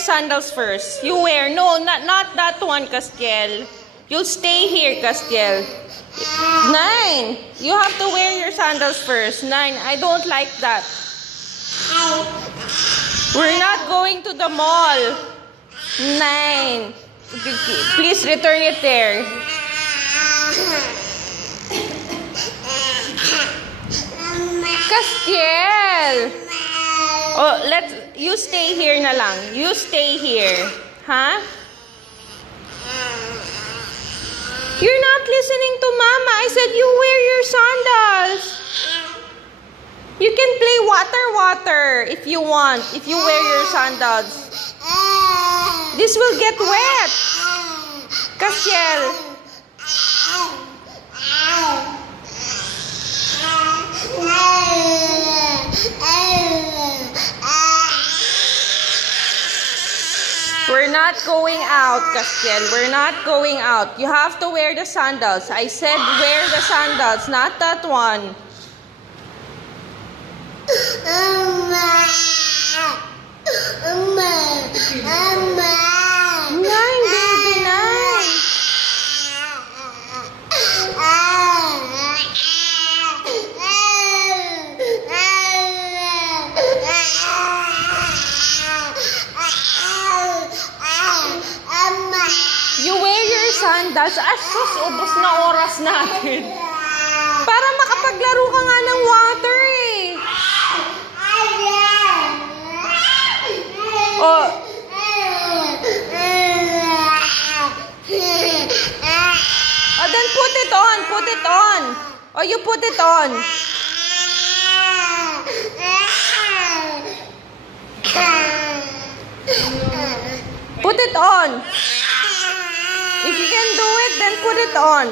the sandals first. You wear. No, not that one, Castiel. You'll stay here, Castiel. 9. You have to wear your sandals first. 9. I don't like that. We're not going to the mall. 9. Please return it there. Castiel! Oh, you stay here na lang. You stay here. Huh? You're not listening to Mama. I said you wear your sandals. You can play water if you want. If you wear your sandals. This will get wet. Castiel. We're not going out, Castiel. We're not going out. You have to wear the sandals. I said wear the sandals, not that one. Nine, baby, 9. You wear your sandals. Asus, ubos na oras natin. Para makapaglaro ka nga ng water eh. Oh. Oh, then put it on. Put it on. Oh, you put it on. Put it on. If you can do it, then put it on.